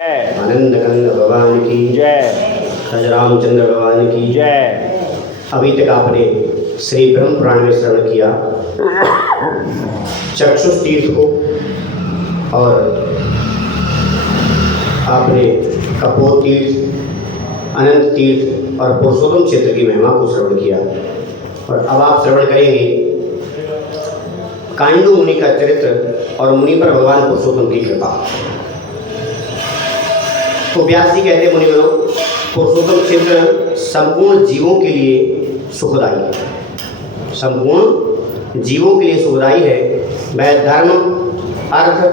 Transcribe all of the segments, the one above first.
आनंद कंद भगवान की जय। खजरामचंद्र भगवान की जय। अभी तक आपने श्री ब्रह्म पुराण में श्रवण किया चक्षुष तीर्थ को, और आपने कपोत तीर्थ, अनंत तीर्थ और पुरुषोत्तम क्षेत्र की महिमा को श्रवण किया। और अब आप श्रवण करेंगे कांडू मुनि का चरित्र और मुनि पर भगवान पुरुषोत्तम की कृपा। तो व्यास जी कहते मुनिवरों, पुरुषोत्तम क्षेत्र संपूर्ण जीवों के लिए सुखदायी है। संपूर्ण जीवों के लिए सुखदायी है। वह धर्म, अर्थ,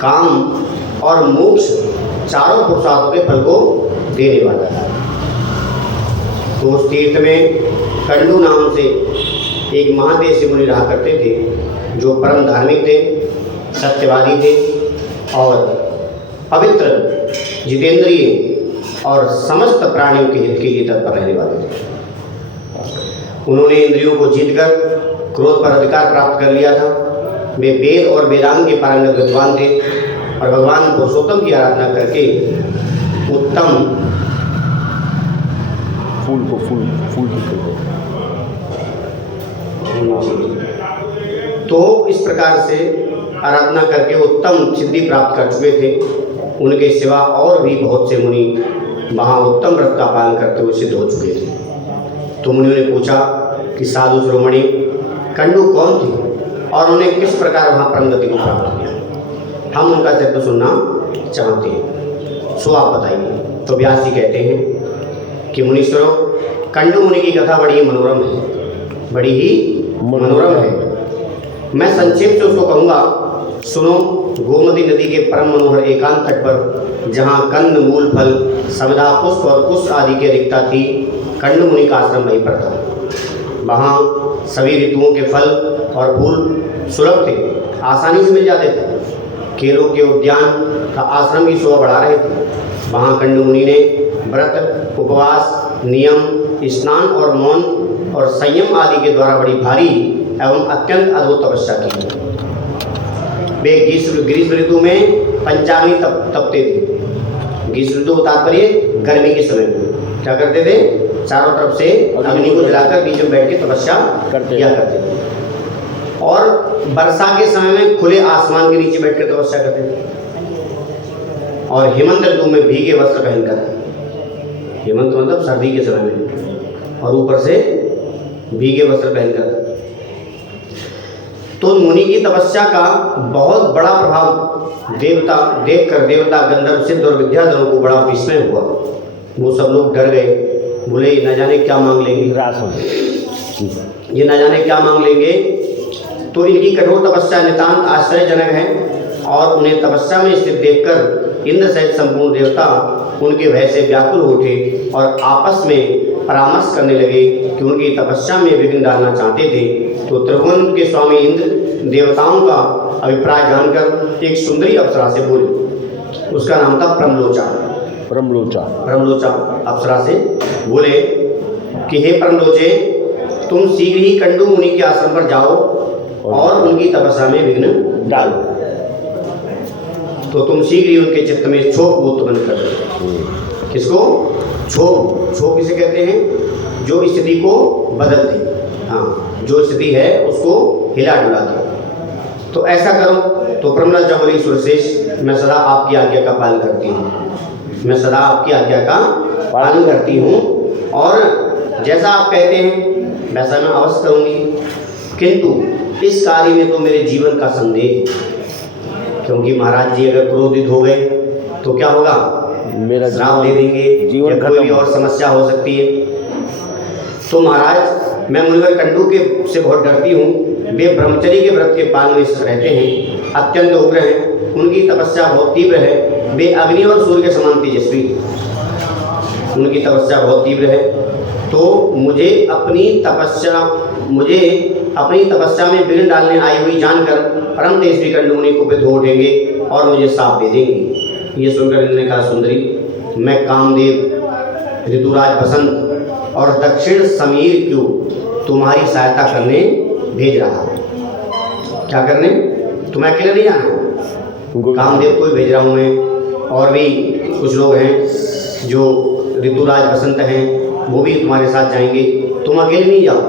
काम और मोक्ष चारों पुरुषार्थों के फल को देने वाला है। तो उस तीर्थ में कंडू नाम से एक महादेशी मुनि रहा करते थे, जो परम धार्मिक थे, सत्यवादी थे और पवित्र, जितेंद्रिय और समस्त प्राणियों के हित के लिए तत्पर रहने वाले थे। उन्होंने इंद्रियों को जीतकर क्रोध पर अधिकार प्राप्त कर लिया था। वे वेद और वेदांग के पारंगत विद्वान थे और भगवान पुरुषोत्तम की आराधना करके उत्तम फूल को फूल तो इस प्रकार से आराधना करके उत्तम सिद्धि प्राप्त कर चुके थे। उनके सिवा और भी बहुत से मुनि वहाँ उत्तम व्रत का पालन करते हुए सिद्ध हो चुके थे। तो मुनियों ने पूछा कि साधु शिरोमणि कंडू कौन थे और उन्हें किस प्रकार वहाँ परम गति को प्राप्त किया, हम उनका चरित्र सुनना चाहते हैं, सो आप बताइए। तो व्यास जी कहते हैं कि मुनीश्वरों, कंडू मुनि की कथा बड़ी ही मनोरम है, बड़ी ही मनोरम है। मैं संक्षेप से उसको कहूँगा, सुनो। गोमती नदी के परम मनोहर एकांत तट पर, जहाँ कंद, मूल, फल, समिधा, पुष्प और पुष्प आदि की अधिकता थी, कंडू मुनि का आश्रम वहीं पर था। वहाँ सभी ऋतुओं के फल और फूल सुलभ थे, आसानी से मिल जाते थे। केलों के उद्यान का आश्रम की शोभा बढ़ा रहे थे। वहाँ कंडू मुनि ने व्रत, उपवास, नियम, स्नान और मौन और संयम आदि के द्वारा बड़ी भारी एवं अत्यंत अद्भुत तपस्या की। वे ग्रीष्म ऋतु में पंचाग्नि तपते थे। ग्रीष्म ऋतु तात्पर्य गर्मी के समय में क्या करते थे, चारों तरफ से अग्नि को जलाकर बीच में बैठ के तपस्या किया करते थे। और वर्षा के समय में खुले आसमान के नीचे बैठकर तपस्या करते थे। और हेमंत ऋतु में भीगे वस्त्र पहनकर, हेमंत मतलब सर्दी के समय में, और ऊपर से भीगे वस्त्र पहनकर। तो मुनि की तपस्या का बहुत बड़ा प्रभाव देखकर देवता, गंधर्व, सिद्ध और विद्याधरों को बड़ा विस्मय हुआ। वो सब लोग डर गए, बोले न जाने क्या मांग लेंगे, ये न जाने क्या मांग लेंगे। तो इनकी कठोर तपस्या नितांत आश्चर्यजनक है, और उन्हें तपस्या में स्थित देखकर इंद्र सहित संपूर्ण देवता उनके भय से व्याकुल हो उठे और आपस में परामर्श करने लगे कि उनकी तपस्या में विघ्न डालना चाहते थे। तो त्रिभुवन के स्वामी इंद्र देवताओं का अभिप्राय जानकर एक सुंदरी अप्सरा से बोले। उसका नाम था प्रमलोचा। प्रमलोचा अप्सरा से बोले कि हे प्रमलोचे, तुम शीघ्र ही कंडू मुनि के आश्रम पर जाओ और उनकी तपस्या में विघ्न डालो। तो तुम शीघ्र ही उनके चित्त में क्षोभ उत्पन्न कर दो। किसको? क्षोभ किसे कहते हैं? जो स्थिति को बदल दे, हाँ, जो स्थिति है उसको हिला डुला दे। तो ऐसा करो। तो प्रमलोचा बोली, सुरश्रेष्ठ, मैं सदा आपकी आज्ञा का पालन करती हूँ, मैं सदा आपकी आज्ञा का पालन करती हूँ, और जैसा आप कहते हैं वैसा मैं अवश्य करूँगी। किंतु इस कार्य में तो मेरे जीवन का संदेह, क्योंकि महाराज जी अगर क्रोधित हो गए तो क्या होगा, मेरा श्राप दे देंगे या कोई भी और समस्या हो सकती है। तो महाराज, मैं मुनिवर कंडू के से बहुत डरती हूँ। वे ब्रह्मचर्य के व्रत के पालन में रहते हैं, अत्यंत उग्र हैं, उनकी तपस्या बहुत तीव्र है। वे अग्नि और सूर्य के समान तेजस्वी, उनकी तपस्या बहुत तीव्र है। तो मुझे अपनी तपस्या में विघ्न डालने आई हुई जानकर परम तेजस्वी कंडू मुनि कुपित हो उठेंगे और मुझे शाप दे देंगे। ये सुनकर इंद्र ने कहा, सुंदरी, मैं कामदेव, ऋतुराज बसंत और दक्षिण समीर को तुम्हारी सहायता करने भेज रहा हूँ। क्या करने? तुम्हें अकेले नहीं जाना, कामदेव को भी भेज रहा हूँ मैं, और भी कुछ लोग हैं जो ऋतुराज बसंत हैं, वो भी तुम्हारे साथ जाएंगे। तुम अकेले नहीं जाओ,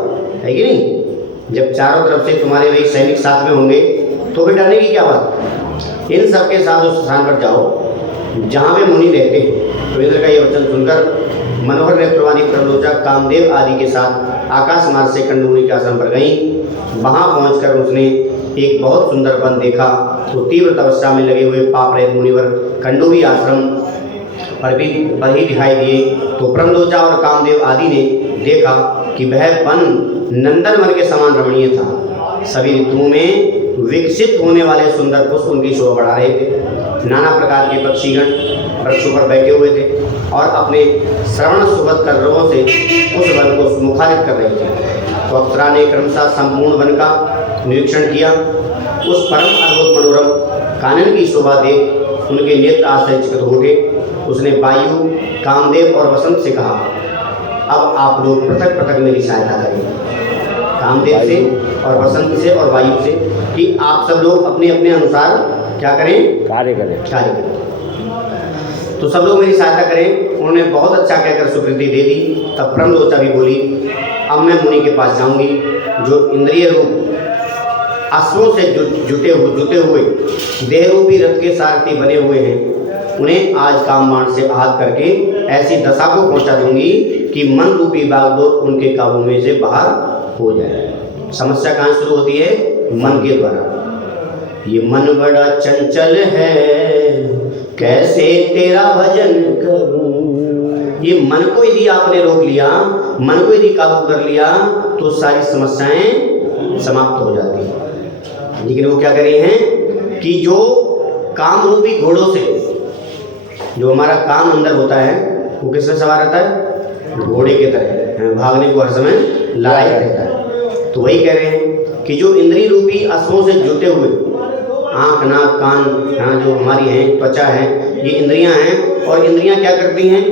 है कि नहीं? जब चारों तरफ से तुम्हारे वही सैनिक साथ में होंगे तो फिर डरने की क्या बात। इन सब के साथ उस स्थान पर जाओ जहाँ में मुनि रहते हैं। तो इंद्र का ये वचन सुनकर मनोहर नेत्रवाणी प्रलोचक कामदेव आदि के साथ आकाश मार्ग से कंडू मुनि के आश्रम पर गई। वहाँ पहुँचकर उसने एक बहुत सुंदर वन देखा। तो तीव्र तपस्या में लगे हुए पाप रहित मुनिवर कंडू भी आश्रम पर ही दिखाई दिए। तो प्रमलोचा और कामदेव आदि ने देखा कि वह वन नंदनवन के समान रमणीय था। सभी ऋतुओं में विकसित होने वाले सुंदर पुष्प उनकी शोभा बढ़ा रहे थे। नाना प्रकार के पक्षीगण वृक्षों पर बैठे हुए थे और अपने श्रवण सुखद कलरवों से उस वन को मुखारित कर रहे थे। तो अप्सरा ने क्रमशः संपूर्ण वन का निरीक्षण किया। उस परम अद्भुत मनोरम कानन की शोभा देख उनके नेत्र आश्चर्यचकित हो उठे। उसने वायु, कामदेव और वसंत से कहा, अब आप लोग पृथक पृथक मेरी सहायता करें। कामदेव से और वसंत से और वायु से कि आप सब लोग अपने अपने अनुसार क्या करें, कार्य करें। तो सब लोग मेरी सहायता करें। उन्होंने बहुत अच्छा कहकर स्वीकृति दे दी। तब प्रमलोचा भी बोली, अब मैं मुनि के पास जाऊंगी जो इंद्रिय रूप अश्वों से जुटे हुए देह रूपी रथ के सारथी बने हुए हैं। उन्हें आज कामबाण से आहत करके ऐसी दशा को पहुंचा दूंगी कि मन रूपी बागडोर उनके काबू में से बाहर हो जाए। समस्या कहाँ शुरू होती है? मन के द्वारा। ये मन बड़ा चंचल है, कैसे तेरा भजन करूं। ये मन को यदि आपने रोक लिया, मन को यदि काबू कर लिया तो सारी समस्याएं समाप्त हो जाती हैं। लेकिन वो क्या कर रहे हैं कि जो काम रूपी घोड़ों से, जो हमारा काम अंदर होता है वो किससे सवार रहता है? घोड़े के तरह भागने को हर समय लायक रहता है। तो वही कह रहे हैं कि जो इंद्रिय रूपी अश्वों से जुटे हुए आँख, नाक, कान, जो हमारी हैं, त्वचा है, ये इंद्रियां हैं। और इंद्रियां क्या करती हैं?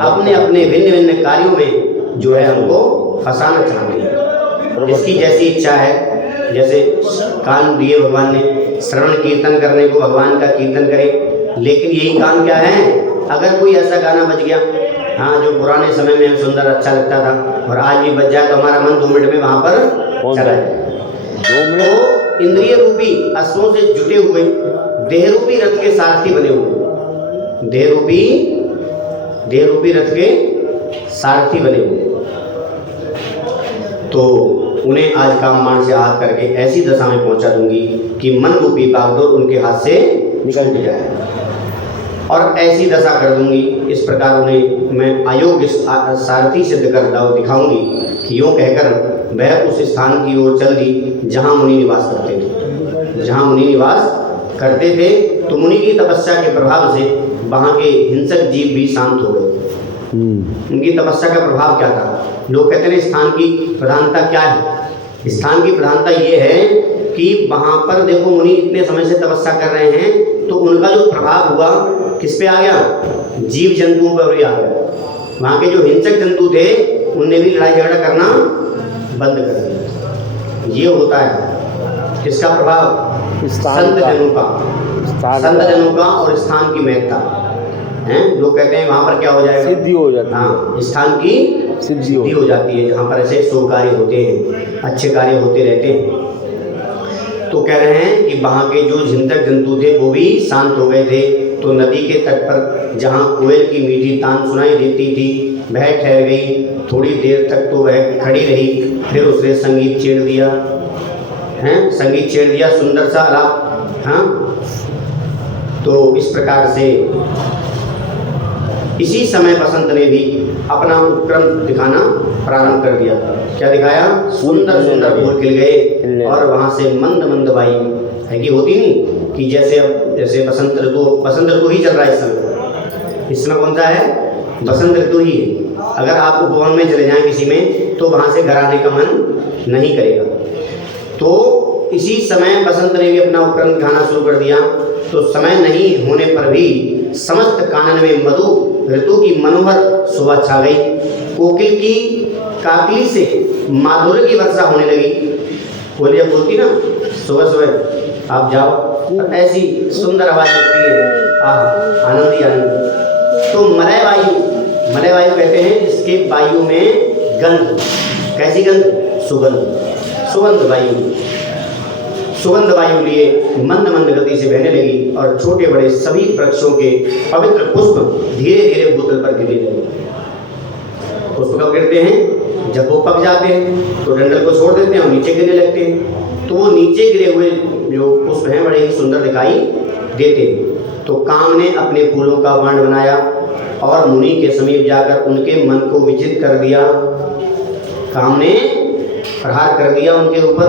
अपने अपने भिन्न भिन्न कार्यों में जो है हमको फंसाना चाहती है। इसकी जैसी इच्छा है, जैसे कान दिए भगवान ने श्रवण कीर्तन करने को, भगवान का कीर्तन करे। लेकिन यही काम क्या है? अगर कोई ऐसा गाना बज गया जो पुराने समय में सुंदर अच्छा लगता था और आज भी बज जाए तो हमारा मन 2 मिनट में वहाँ पर चला जाए। तो इंद्रिय रूपी अश्वों से जुटे हुए देह रूपी रथ के सारथी बने हुए, देह रूपी रथ के सारथी बने हुए। तो उन्हें आज कामबाण से आहत करके ऐसी दशा में पहुंचा दूंगी कि मन रूपी बागडोर उनके हाथ से निकल जाए और ऐसी दशा कर दूंगी। इस प्रकार उन्हें मैं अयोग्य सारथी सिद्ध कर दिखाऊंगी कि यूँ कहकर वह उस स्थान की ओर चल दी जहाँ मुनि निवास करते थे। जहाँ मुनि निवास करते थे तो मुनि की तपस्या के प्रभाव से वहाँ के हिंसक जीव भी शांत हो गए। उनकी तपस्या का प्रभाव क्या था? लोग कहते हैं स्थान की प्रधानता क्या है? स्थान की प्रधानता ये है कि वहाँ पर देखो मुनि इतने समय से तपस्या कर रहे हैं तो उनका जो प्रभाव हुआ किस पे आ गया? जीव जंतुओं पर भी आ गया। वहाँ के जो हिंसक जंतु थे उनने भी लड़ाई झगड़ा करना बंद कर दिया। ये होता है किसका प्रभाव? संत जनों का और स्थान की महत्ता हैं। लोग कहते हैं वहाँ पर क्या हो जाएगा? सिद्धि हो जाती है। स्थान की सिद्धि हो जाती है। जहाँ पर ऐसे शुभ कार्य होते हैं, अच्छे कार्य होते रहते हैं। तो कह रहे हैं कि वहाँ के जो हिंसक जंतु थे वो भी शांत हो गए थे। तो नदी के तट पर जहाँ कोयल की मीठी तान सुनाई देती थी वह ठहर गई। थोड़ी देर तक तो वह खड़ी रही, फिर उसने संगीत छेड़ दिया। सुंदर सा आलाप। तो इस प्रकार से इसी समय बसंत ने भी अपना उपक्रम दिखाना प्रारंभ कर दिया। क्या दिखाया? सुंदर सुंदर फूल खिल गए और वहाँ से मंद मंद वायु है कि होती नहीं कि जैसे बसंत ऋतु ही चल रहा है इस समय। इस समय कौन सा है? बसंत ऋतु ही है। अगर आप उपवन में चले जाएं किसी में तो वहाँ से घर आने का मन नहीं करेगा। तो इसी समय बसंत ने भी अपना उपक्रम दिखाना शुरू कर दिया। तो समय नहीं होने पर भी समस्त कानन में मधु ऋतु की मनोहर शोभा छा गई। कोकिल की काकली से माधुर्य की वर्षा होने लगी। कोयल जब बोलती ना सुबह सुबह आप जाओ, तो ऐसी सुंदर आवाज लगती है आनंद ही आनंद। तो मलय वायु कहते हैं इसके वायु में गंध, कैसी गंध? सुगंध वायु लिए मंद मंद गति से बहने लगी और छोटे बड़े सभी वृक्षों के पवित्र पुष्प धीरे धीरे भूतल पर गिरने लगे। पुष्प कब गिरते हैं? जब वो पक जाते हैं तो डंडल को छोड़ देते हैं और नीचे गिरने लगते हैं। तो वो नीचे गिरे हुए जो पुष्प हैं बड़े ही सुंदर दिखाई देते हैं। तो काम ने अपने फूलों का बाण बनाया और मुनि के समीप जाकर उनके मन को विचलित कर दिया। काम ने प्रहार कर दिया उनके ऊपर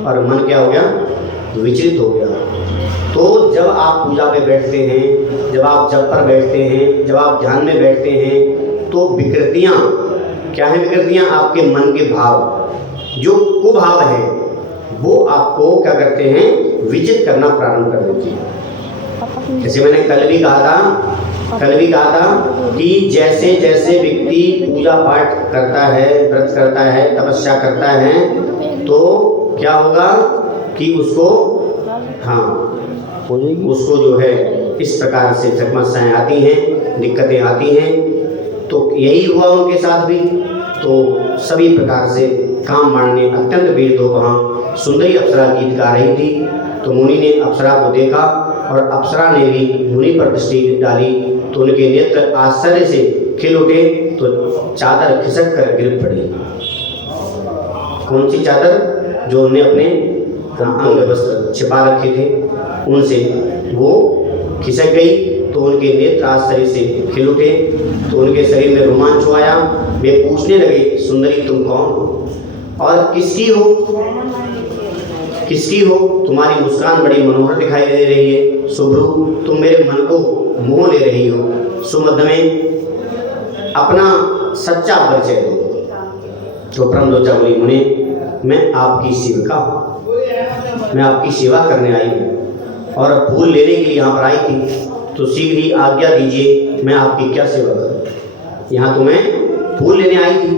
और मन क्या हो गया? विचलित हो गया। तो जब आप पूजा पे बैठते हैं, जब आप जप पर बैठते हैं, जब आप ध्यान में बैठते हैं तो विकृतियाँ क्या हैं? विकृतियाँ आपके मन के भाव, जो कुभाव हैं वो आपको क्या करते हैं? विचलित करना प्रारंभ कर देती है। जैसे मैंने कल भी कहा था कि जैसे जैसे व्यक्ति पूजा पाठ करता है, व्रत करता है, तपस्या करता है तो क्या होगा कि उसको जो है इस प्रकार से समस्याएं आती हैं, दिक्कतें आती हैं। तो यही हुआ उनके साथ भी। तो सभी प्रकार से काम मारने अत्यंत वीर वहाँ सुंदरी अप्सरा गीत गा रही थी। तो मुनि ने अप्सरा को देखा और अप्सरा ने भी मुनि पर दृष्टि डाली तो उनके नेत्र आश्चर्य से खिल उठे। तो चादर खिसक कर गिर पड़ी। कौन सी चादर? जो उन्हें अपने अंग वस्त्र छिपा रखे थे उनसे वो खिसक गई। तो उनके नेत्र आश्चर्य से खिल उठे। तो उनके शरीर में रोमांच आया। वे पूछने लगे, सुंदरी तुम कौन हो और किसकी हो? तुम्हारी मुस्कान बड़ी मनोहर दिखाई दे रही है। शुभ्रू, तुम मेरे मन को मोह ले रही हो। सुमध्य में अपना सच्चा परिचय दो। तो ब्रह्मलोचा बोली, मुने मैं आपकी सेविका हूँ, मैं आपकी सेवा करने आई हूँ और फूल लेने के लिए यहाँ पर आई थी। तो शीघ्र ही आज्ञा दीजिए, मैं आपकी क्या सेवा करूँ? यहाँ तो मैं फूल लेने आई थी,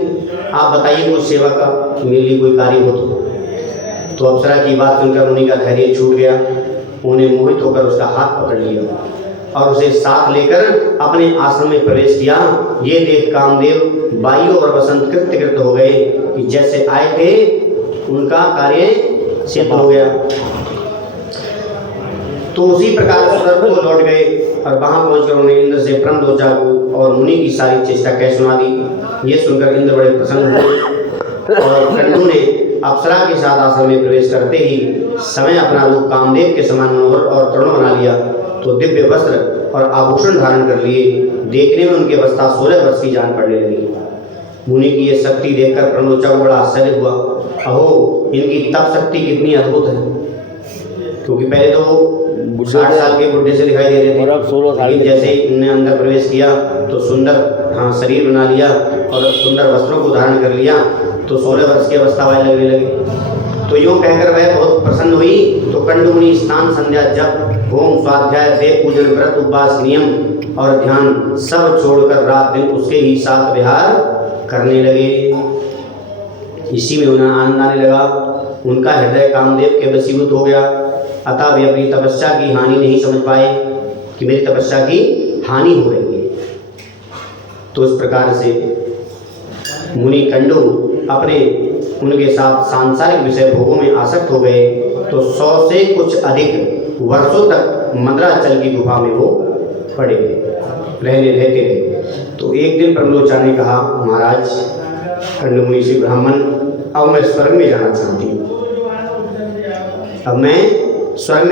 आप बताइए कुछ सेवा का मेरे लिए कोई कार्य हो तो अप्सरा की बात सुनकर मुनि का धैर्य छूट गया। उन्हें मोहित होकर उसका हाथ पकड़ लिया और उसे साथ लेकर अपने आश्रम में प्रवेश किया। ये देख कामदेव वायु और वसंत कृत हो गए कि जैसे आए थे उनका कार्य सिद्ध हो गया। तो उसी प्रकार स्वर्ग को लौट गए और वहां पहुंचकर उन्होंने इंद्र से ब्रह्मलोचा को और मुनि की सारी चेष्टा कह सुना दी। ये सुनकर इंद्र बड़े प्रसन्न हुए और कंडू ने अप्सरा के साथ आश्रम में प्रवेश करते ही समय अपना रूप कामदेव के समान मनोहर और तरुण बना लिया। तो दिव्य वस्त्र और आभूषण धारण कर लिए। देखने में उनकी अवस्था 16 वर्ष की जान पड़ने लगी। मुनि की ये शक्ति देखकर ब्रह्मलोचा को बड़ा आश्चर्य हुआ। अहो, इनकी तप शक्ति कितनी अद्भुत है। क्योंकि पहले तो 60 साल के बुढ़े से दिखाई दे रहे थे, अब 16 साल लेकिन जैसे ही इनने अंदर प्रवेश किया तो सुंदर शरीर बना लिया और सुंदर वस्त्रों को धारण कर लिया। तो 16 वर्ष की अवस्था वाले लगने लगे। तो यूँ कहकर वह बहुत प्रसन्न हुई। तो कंडू मुनि स्नान, संध्या, जप, होम, स्वाध्याय, देव पूजन, व्रत, उपवास, नियम और ध्यान सब छोड़कर रात दिन उसके ही साथ विहार करने लगे। इसी में उन्हें आनंद आने लगा। उनका हृदय कामदेव के वशीभूत हो गया। अतः वे अपनी तपस्या की हानि नहीं समझ पाए कि मेरी तपस्या की हानि हो रही है। तो इस प्रकार से मुनि कंडू अपने उनके साथ सांसारिक विषय भोगों में आसक्त हो गए। तो 100 से कुछ अधिक वर्षों तक मंदराचल की गुफा में वो पड़े रहते रहे। तो एक दिन ब्रह्मलोचा ने कहा, महाराज कंडू मुनि से ब्राह्मण, अब मैं स्वर्ग में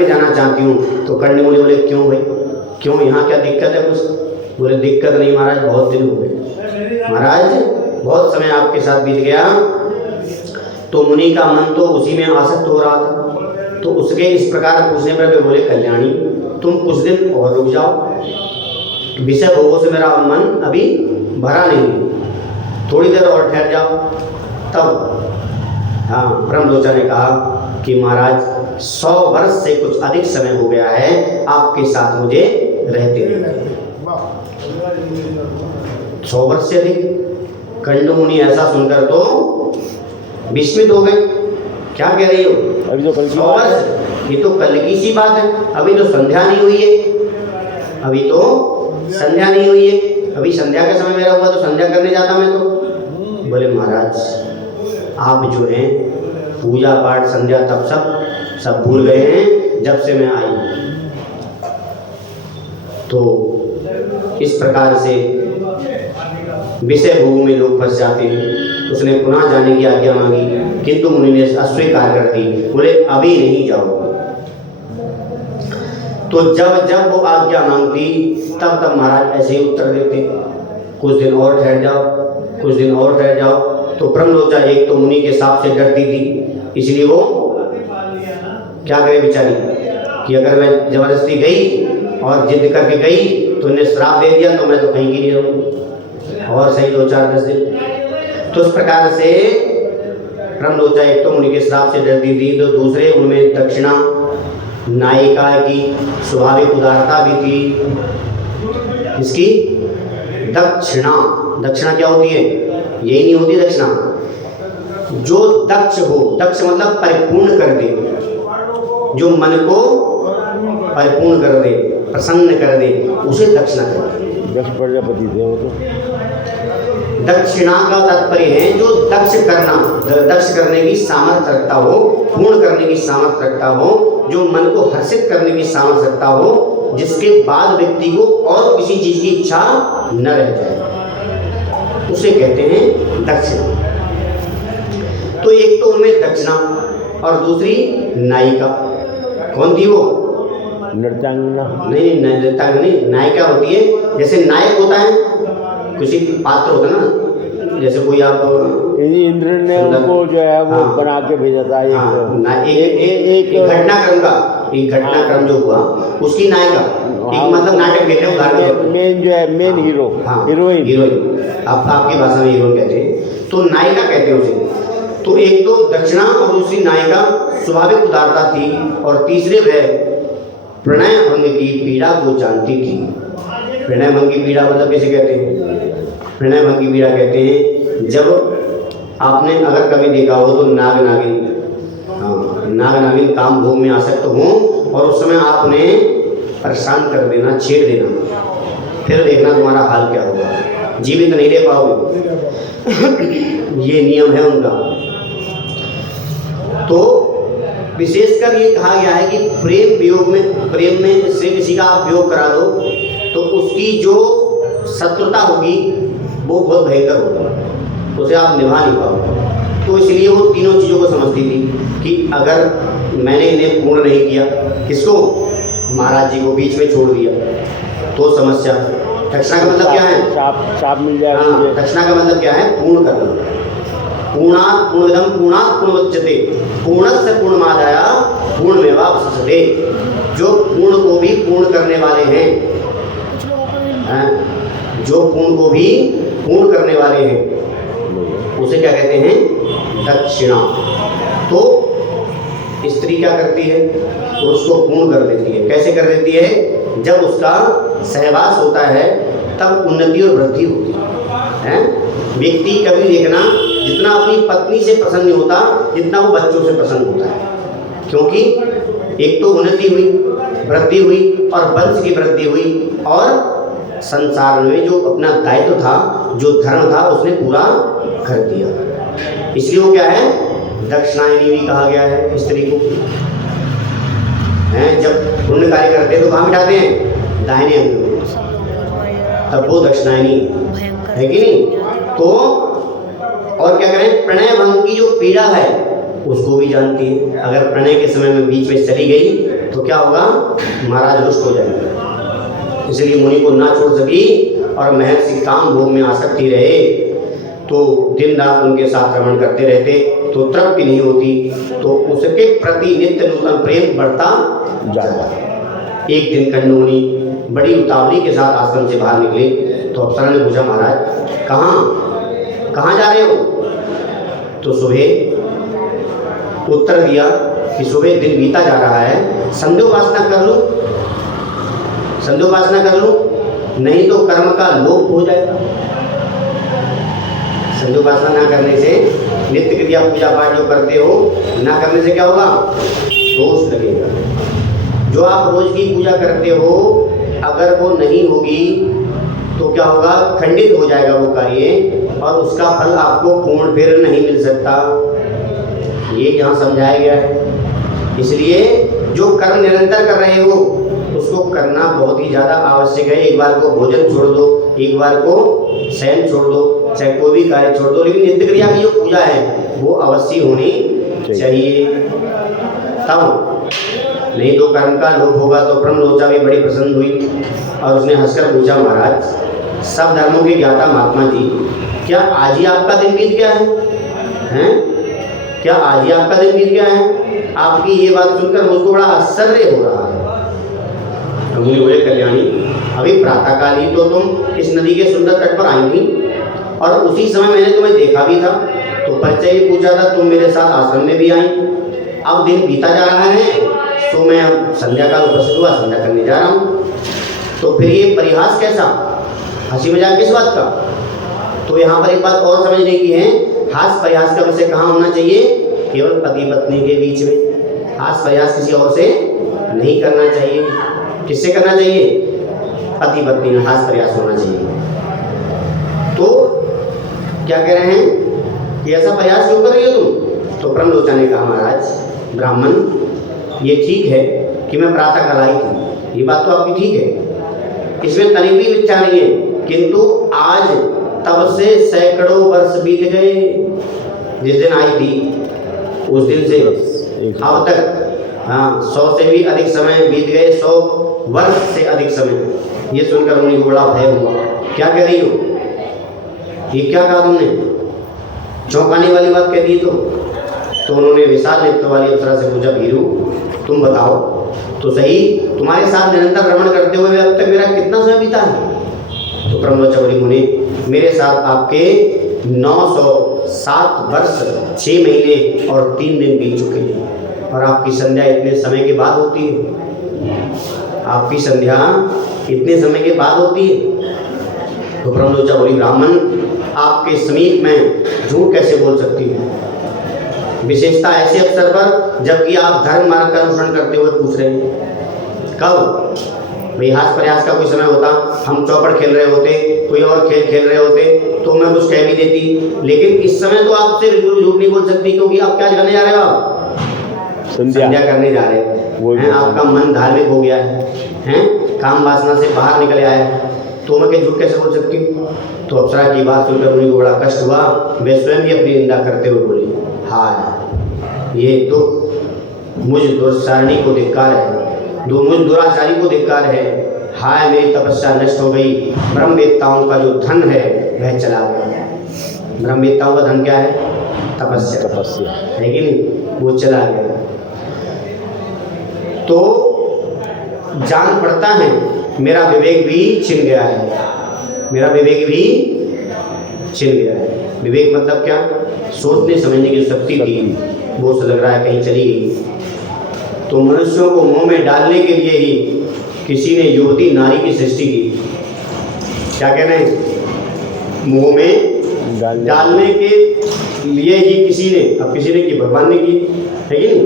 जाना चाहती हूँ। तो कंडू मुनि बोले, क्यों भाई, क्यों, यहाँ क्या दिक्कत है कुछ? बोले, दिक्कत नहीं महाराज, बहुत दिन हो गए महाराज, बहुत समय आपके साथ बीत गया। तो मुनि का मन तो उसी में आसक्त हो रहा था। तो उसके इस प्रकार पूछने पर वे बोले, कल्याणी तुम कुछ दिन और रुक जाओ, विषय भोगों से मेरा मन अभी भरा नहीं, थोड़ी देर और ठहर जाओ तब। हाँ, ब्रह्मलोचा ने कहा कि महाराज 100 वर्ष से कुछ अधिक समय हो गया है आपके साथ मुझे रहते हुए। 100 वर्ष से अधिक? कंडू मुनि ऐसा सुनकर तो विस्मित हो गए। क्या कह रही हो? अभी तो कल की 100 वर्ष? ये तो कल की सी बात है, अभी तो संध्या नहीं हुई है। अभी तो संध्या नहीं हुई है, अभी संध्या का समय मेरा हुआ तो संध्या करने जाता मैं तो। बोले महाराज आप जो हैं पूजा पाठ संध्या तब सब भूल गए हैं जब से मैं आई। तो इस प्रकार से विषय भोग में लोग फंस जाते हैं। उसने पुनः जाने की आज्ञा मांगी, किंतु मुनि ने अस्वीकार कर दी। बोले अभी नहीं जाओ। तो जब जब वो आज्ञा मांगती तब महाराज ऐसे ही उत्तर देते, कुछ दिन और ठहर जाओ, कुछ दिन और ठहर जाओ। तो ब्रह्मलोचा एक तो मुनि के साप से डरती थी, इसलिए वो क्या करे बेचारी कि अगर मैं जबरदस्ती गई और जिद करके गई तो उन्हें श्राप दे दिया तो मैं तो कहीं की नहीं रहूँगी और सही 2-4-10 दिन। तो इस प्रकार से ब्रह्मलोचा एक तो मुनि के श्राप से डरती थी, तो दूसरे उनमें दक्षिणा नायिका की स्वाभाविक उदारता भी थी। इसकी दक्षिणा क्या होती है? यही नहीं होती दक्षिणा, जो दक्ष हो, दक्ष मतलब परिपूर्ण कर दे, जो मन को परिपूर्ण कर दे, प्रसन्न कर दे, उसे दक्षिणा कहते हैं। दक्ष प्रजापति थे वो तो। दक्षिणा का तात्पर्य है जो दक्ष करने की सामर्थ्य रखता हो, पूर्ण करने की सामर्थ्य रखता हो, जो मन को हर्षित करने की सामर्थ्य रखता हो, जिसके बाद व्यक्ति को और किसी चीज की इच्छा न रह जाए, उसे कहते हैं दक्षिणा। तो एक तो उनमें दक्षिणा और दूसरी नायिका। कौन थी वो? नृत्यांगना। नहीं, नृत्यांगनी नायिका होती है। जैसे नायक होता है किसी पात्र होता है ना, जैसे कोई आप इंद्र ने उनको जो है वो बना के भेजा था एक घटनाक्रम जो हुआ उसकी नायिका। एक मतलब नाटक कहते हैं, मेन जो है मेन हीरो, हीरोइन आपकी भाषा में हीरोइन कहते हैं, तो नायिका कहते हैं उसे। तो एक तो दक्षिणा और दूसरी नायिका स्वाभाविक उदारता थी, और तीसरे वह प्रणय भंग की पीड़ा को जानती थी। प्रणय भंग की पीड़ा मतलब कैसे कहते हैं? प्रणय भंग की पीड़ा कहते हैं जब आपने अगर कभी देखा हो तो नाग नागिन काम भोग में आसक्त हो और उस समय आप उन्हें परेशान कर देना, छेड़ देना, फिर देखना तुम्हारा हाल क्या होगा, जीवित नहीं रह पाओगे। ये नियम है उनका। तो विशेषकर ये कहा गया है कि प्रेम में से किसी का आप वियोग करा दो तो उसकी जो शत्रुता होगी वो बहुत भयंकर होगी, उसे आप निभा नहीं पाओगे। तो इसलिए वो तीनों चीज़ों को समझती थी कि अगर मैंने इन्हें पूर्ण नहीं किया, किसको? महाराज जी को बीच में छोड़ दिया तो समस्या। दक्षिणा का मतलब क्या है? साप मिल जाएगा। दक्षिणा का मतलब क्या है? पूर्ण करना। पूर्णात् पूर्णदम पूर्णात् पूर्णमुच्यते, पूर्ण से पूर्णमादाया पूर्णमेवावशिष्यते। जो पूर्ण को भी पूर्ण करने वाले हैं, जो पूर्ण को भी पूर्ण करने वाले हैं, उसे क्या कहते हैं? दक्षिणा। तो स्त्री क्या करती है? उसको पूर्ण कर देती है। कैसे कर देती है? जब उसका सहवास होता है तब उन्नति और वृद्धि होती है। व्यक्ति कभी देखना जितना अपनी पत्नी से प्रसन्न नहीं होता जितना वो बच्चों से प्रसन्न होता है, क्योंकि एक तो उन्नति हुई, वृद्धि हुई और वंश की वृद्धि हुई, और संसार में जो अपना दायित्व था, जो धर्म था, उसने पूरा कर दिया। इसलिए वो क्या है? दक्षिणायनी भी कहा गया है स्त्री को। जब पुण्य कार्य करते हैं तो कहाँ बिठाते हैं? दाहिने अंग में, तब वो दक्षिणायनी है कि नहीं? तो और क्या करें? प्रणय भंग की जो पीड़ा है उसको भी जानती है। अगर प्रणय के समय में बीच में चली गई तो क्या होगा? महाराज रुष्ट हो जाएगा। इसलिए मुनि को ना छोड़ सकी और महर्षि काम भोग में आसक्ति रहे, तो दिन रात उनके साथ भ्रमण करते रहते तो तृप्ति नहीं होती, तो उसके प्रति नित्य नूतन प्रेम बढ़ता जाता। एक दिन कण्व मुनि बड़ी उतावली के साथ आश्रम से बाहर निकले तो अप्सरा ने पूछा, महाराज कहाँ जा रहे हो? तो सुबह उत्तर दिया कि सुबह दिन बीता जा रहा है, संध्योपासना कर लूं, नहीं तो कर्म का लोप हो जाएगा। संध्योपासना ना करने से, नित्य क्रिया पूजा पाठ जो करते हो ना करने से क्या होगा? दोष लगेगा। जो आप रोज की पूजा करते हो, अगर अगर वो नहीं होगी तो क्या होगा, खंडित हो जाएगा वो कार्य और उसका फल आपको पूर्ण फिर नहीं मिल सकता। ये यहाँ समझाया गया है। इसलिए जो कर्म निरंतर कर रहे हो उसको करना बहुत ही ज़्यादा आवश्यक है। एक बार को भोजन छोड़ दो, एक बार को शयन छोड़ दो, चाहे कोई भी कार्य छोड़ दो, लेकिन नित्य क्रिया की जो पूजा है वो अवश्य होनी चाहिए। तब नहीं तो कर्म का लोभ होगा। तो ब्रह्मलोचा भी बड़ी प्रसन्न हुई और उसने हंसकर पूछा, महाराज सब धर्मों के ज्ञाता महात्मा जी, क्या आज ही आपका दिन बीत गया है? क्या आज ही आपका दिन बीत गया है? आपकी ये बात सुनकर मुझको बड़ा आश्चर्य हो रहा है। मुनि बोले, कल्याणी अभी प्रातःकाल ही तो तुम इस नदी के सुंदर तट पर आई थी और उसी समय मैंने तुम्हें देखा भी था, तो परिचय ही पूछा था, तुम मेरे साथ आश्रम में भी आई। अब दिन बीता जा रहा है तो मैं अब संध्या का उपस्थित हुआ, संध्या करने जा रहा हूँ, तो फिर ये परिहास कैसा, हंसी मजाक किस बात का? तो यहाँ पर एक बात और समझने की है, हास परिहास का विषय कहाँ होना चाहिए? केवल पति पत्नी के बीच में। हास परिहास किसी और से नहीं करना चाहिए। किससे करना चाहिए? पति पत्नी में हास परिहास होना चाहिए। तो क्या कह रहे हैं कि ऐसा प्रयास क्यों कर रही हो तुम? तो ब्रह्मलोचा ने कहा, महाराज ब्राह्मण ये ठीक है कि मैं प्रातःकाल आई थी, ये बात तो आपकी ठीक है, इसमें तनिक भी इच्छा नहीं है, किंतु आज तब से सैकड़ों वर्ष बीत गए। जिस दिन आई थी उस दिन से अब तक 100 से भी अधिक समय बीत गए, 100 वर्ष से अधिक समय। ये सुनकर उन्हें बड़ा भय हुआ। क्या कह रही हो? ये क्या कहा तुमने? चौंकाने वाली बात कह दी। तो उन्होंने विशाल नेत्र वाली अप्सरा से पूछा, भीरू तुम बताओ तो सही, तुम्हारे साथ निरंतर भ्रमण करते हुए अब तक मेरा कितना समय बीता है? तो ब्रह्मलोचा बोली, मुनि मेरे साथ आपके 907 वर्ष 6 महीने और 3 दिन बीत चुके हैं और आपकी संध्या इतने समय के बाद होती है। आपकी संध्या इतने समय के बाद होती है। तो ब्रह्मलोचा बोली, ब्राह्मण आपके समीप में झूठ कैसे बोल सकती हूँ, विशेषता ऐसे अवसर पर जबकि आप धर्म मार्ग का अनुसरण करते हुए पूछ रहे हैं। कब? भाई हास प्रयास का कोई समय होता, हम चौपड़ खेल रहे होते, कोई और खेल खेल रहे होते तो मैं कुछ कह भी देती, लेकिन इस समय तो आपसे बिल्कुल झूठ नहीं बोल सकती, क्योंकि आप क्या करने जा रहे हो? आप संध्या करने जा रहे हैं। आपका मन धार्मिक हो गया है, काम वासना से बाहर निकल आया है, तो मैं क्या झूठ कैसे बोल सकती हूँ? तो अप्सरा की बात सुनकर उन्हें बड़ा कष्ट हुआ। वे स्वयं ही अपनी निंदा करते हुए बोली, हाय ये दुख मुझ दुर्सारणी को धिक्कार है, मुझ दुराचारी को धिक्कार है। हाय मेरी तपस्या नष्ट हो गई, ब्रह्मवेत्ताओं का जो धन है वह चला गया। ब्रह्मवेत्ताओं का धन क्या है? तपस्या है कि नहीं? वो चला गया। तो जान पड़ता है मेरा विवेक भी छिन गया है, मेरा विवेक भी छिन गया है। विवेक मतलब क्या? सोचने समझने की शक्ति थी, वो से लग रहा है कहीं चली गई। तो मनुष्यों को मुंह में डालने के लिए ही किसी ने युवती नारी की सृष्टि की। क्या कह रहे हैं? मुंह में डालने के लिए ही किसी ने, अब किसी ने की, भगवान ने की है कि नहीं?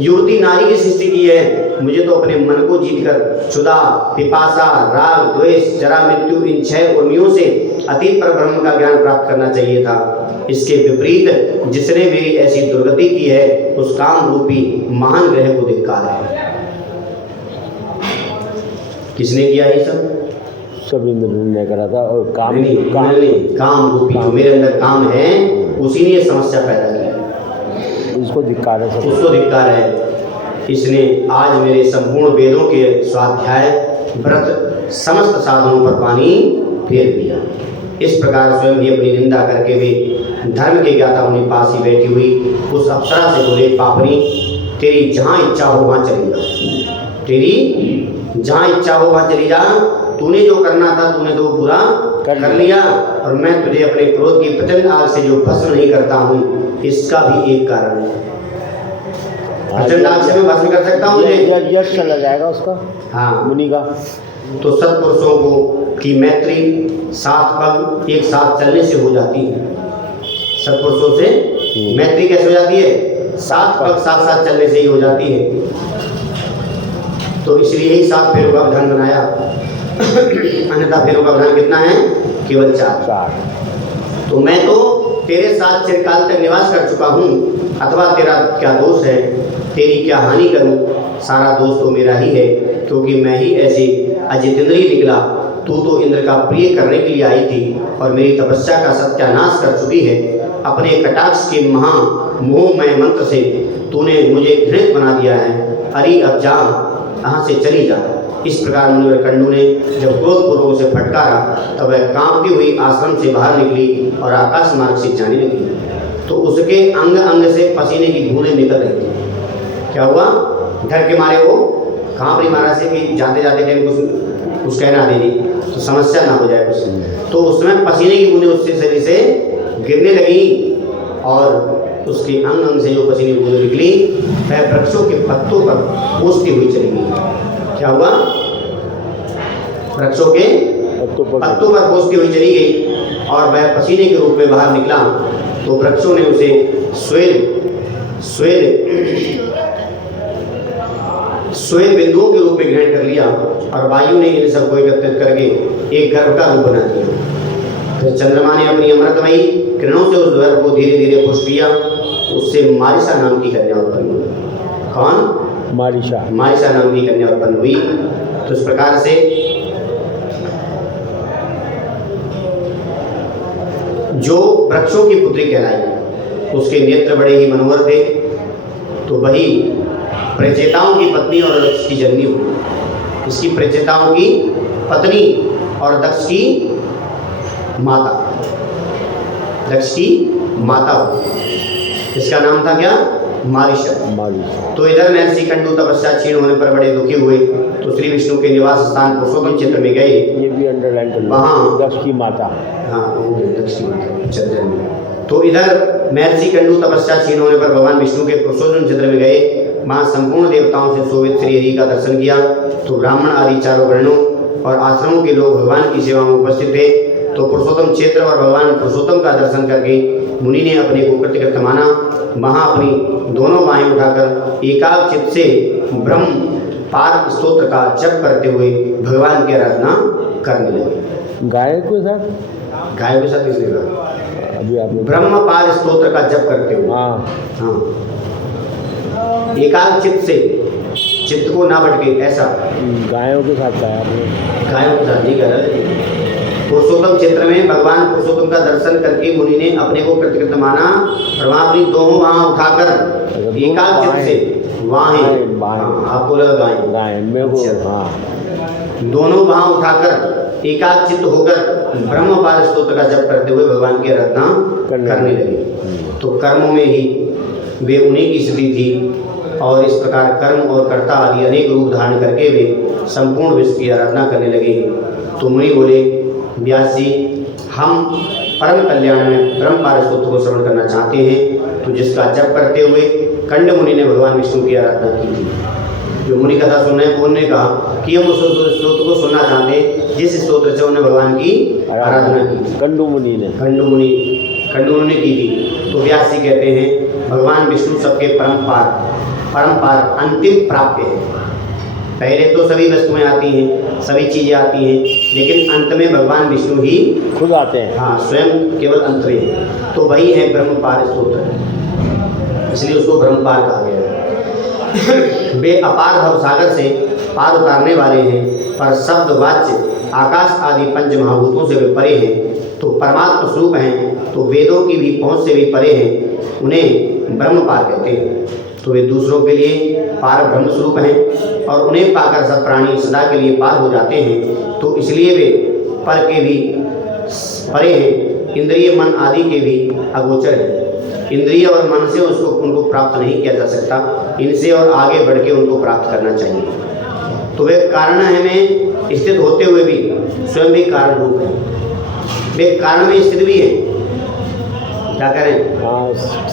युवती नारी की सृष्टि की है। मुझे तो अपने मन को जीतकर क्षुधा, पिपासा, राग, द्वेष, जरा, मृत्यु इन 6 उर्मियों से अतीत पर ब्रह्म का ज्ञान प्राप्त करना चाहिए था। इसके विपरीत जिसने मेरी ऐसी दुर्गति की है उस काम रूपी महान ग्रह को धिक्कार है। किसने किया ये सब इंद्र ने करा था। और काम काम रूपी जो मेरे अंदर काम है उसी ने ये समस्या पैदा की, उसको धिक्कार है, उसको धिक्कार है। इसने आज मेरे संपूर्ण वेदों के स्वाध्याय, व्रत, समस्त साधनों पर पानी फेर दिया। इस प्रकार स्वयं ही अपनी निंदा करके वे धर्म के ज्ञाता उन्हें पास ही बैठी हुई उस अप्सरा से बोले, पापनी तेरी जहाँ इच्छा हो वहाँ चली जा, तेरी जहाँ इच्छा हो वहाँ चली जा। तूने जो करना था तूने तो पूरा कर लिया, और मैं तुझे अपने क्रोध की प्रचंड आग से जो भस्म नहीं करता हूँ इसका भी एक कारण है। प्रचंड आग से मैं भस्म कर सकता हूँ, यश चला जाएगा उसका, हाँ मुनि का। तो सत्पुरुषों को की मैत्री 7 पग एक साथ चलने से हो जाती है। सत्पुरुषों से मैत्री कैसे हो जाती है? 7 पग साथ साथ चलने से ही हो जाती है। तो इसलिए ही 7 फेरों का विधान बनाया। अन्यथा फेरों का विधान कितना है? केवल 4। 4। तो मैं तो तेरे साथ चिरकाल तक निवास कर चुका हूँ, अथवा तेरा क्या दोष है, तेरी क्या हानि करूँ? सारा दोष तो मेरा ही है, क्योंकि मैं ही ऐसे अजितेंद्रिय निकला। तू तो इंद्र का प्रिय करने के लिए आई थी और मेरी तपस्या का सत्यानाश कर चुकी है। अपने कटाक्ष के मोहमय मंत्र से तूने मुझे घृणित बना दिया है। अरे अब जा, यहाँ से चली जा। इस प्रकार मुनिवर कंडू ने जब क्रोधपूर्वक उसे फटकारा, तब वह कांपती हुई आश्रम से बाहर निकली और आकाश मार्ग से जाने लगी। तो उसके अंग अंग से पसीने की बूंदें निकल रही थी। क्या हुआ? डर के मारे वो कांप रही महाराज से कि जाते जाते कहीं कुछ कहना दे दी तो समस्या ना हो जाए कुछ। तो उसमें पसीने की बूंदें उसके शरीर से गिरने लगी और उसके अंग अंग से जो पसीने की बूंदें निकली वह वृक्षों के पत्तों पर पोंछती हुई चली गई। क्या हुआ? वृक्षों के पत्तों पर पोंछती हुई चली गई और वह पसीने के रूप में बाहर निकला। तो वृक्षों ने उसे श्वेत बिंदुओं के रूप में ग्रहण कर लिया और वायु ने इन सबको एकत्रित करके एक गर्भ का रूप बना दिया। फिर चंद्रमा ने अपनी अमृतमयी किरणों से उस गर्भ को धीरे धीरे पुष्ट किया। उससे मारिसा नाम की कन्या उत्पन्न हुई। कौन? मारिसा नाम की कन्या उत्पन्न हुई। तो इस प्रकार से जो वृक्षों की पुत्री कहलाई, उसके नेत्र बड़े ही मनोहर थे। तो वही प्रचेताओं की पत्नी और दक्ष की जननी हुई। इसकी प्रचेताओं की पत्नी और दक्ष की माता, दक्ष की माता हुई। इसका नाम था क्या? मारिशा। तो इधर महर्षि कंडू तपस्या क्षीण होने पर बड़े दुखी हुए, तो श्री विष्णु के निवास स्थान पुरुषोत्तम क्षेत्र में गए। ये भी अंडरलाइन कर लो, वहाँ दक्ष की माता। हाँ, दक्ष की माता चंद्र में। तो इधर महर्षि कंडू तपस्या क्षीण होने पर भगवान विष्णु के पुरुषोत्तम क्षेत्र में गए। वहाँ संपूर्ण देवताओं से शोभित श्री हरि का दर्शन किया। तो ब्राह्मण आदि चारों वर्णों और आश्रमों के लोग भगवान की सेवा में उपस्थित थे। तो पुरुषोत्तम क्षेत्र और भगवान पुरुषोत्तम का दर्शन करके मुनि ने अपने को कृतकृत माना। वहाँ अपनी दोनों बाहें उठाकर एकाग्र चित्त से ब्रह्म पार स्तोत्र का जप करते हुए भगवान की आराधना करने लगे। गाय के साथ इसलिए कहा अभी आपने ब्रह्म पार स्तोत्र का जप करते हुए। हाँ, एकाग्र चित्त से, चित्त को ना भटके ऐसा। गायों के साथ कहा आपने? गायों के साथ नहीं कर रहे। पुरुषोत्तम क्षेत्र में भगवान पुरुषोत्तम का दर्शन करके मुनि ने अपने को कृतकृत माना और वहाँ अपनी दोनों वहाँ उठाकर एकाग्र चित्त से आपको लगा गाय मेरे को, दोनों वहाँ उठाकर एकाग्र चित्त होकर ब्रह्म पार स्तोत्र का जप करते हुए भगवान की आराधना करने लगे। तो कर्मों में ही वे उन्हीं की स्थिति थी और इस प्रकार कर्म और कर्ता आदि अनेक रूप धारण करके वे संपूर्ण विश्व की आराधना करने लगे। तो मुनि बोले, व्यास जी, हम परम कल्याण में ब्रह्म पार स्तोत्र को श्रवण करना चाहते हैं। तो जिसका जप करते हुए कंड मुनि ने भगवान विष्णु की आराधना की थी। जो मुनि कथा सुन रहे हैं उन्होंने कहा कि हम उस स्तोत्र को सुनना चाहते हैं जिस स्तोत्र से उन्होंने भगवान की आराधना की। कंडू मुनि ने की थी। तो व्यास जी कहते हैं भगवान विष्णु सबके परम पार अंतिम प्राप्य है। पहले तो सभी वस्तुएं आती हैं, सभी चीज़ें आती हैं, लेकिन अंत में भगवान विष्णु ही खुद आते हैं। हाँ, स्वयं केवल अंत में। तो वही है ब्रह्म पार स्तोत्र, इसलिए उसको ब्रह्म पार कहा गया है। वे अपार भवसागर से पार उतारने वाले हैं, पर शब्द वाच्य आकाश आदि पंच महाभूतों से वे परे हैं। तो परमात्मा स्वरूप हैं, तो वेदों की भी पहुँच से भी परे हैं, उन्हें ब्रह्म पार कहते हैं। तो वे दूसरों के लिए पार ब्रह्म स्वरूप हैं और उन्हें पाकर सब प्राणी सदा के लिए पार हो जाते हैं। तो इसलिए वे पर के भी परे हैं, इंद्रिय मन आदि के भी अगोचर हैं। इंद्रिय और मन से उनको प्राप्त नहीं किया जा सकता, इनसे और आगे बढ़ के उनको प्राप्त करना चाहिए। तो वे कारण में स्थित होते हुए भी स्वयं भी कारण रूप हैं। वे कारण में स्थित भी हैं। क्या करें?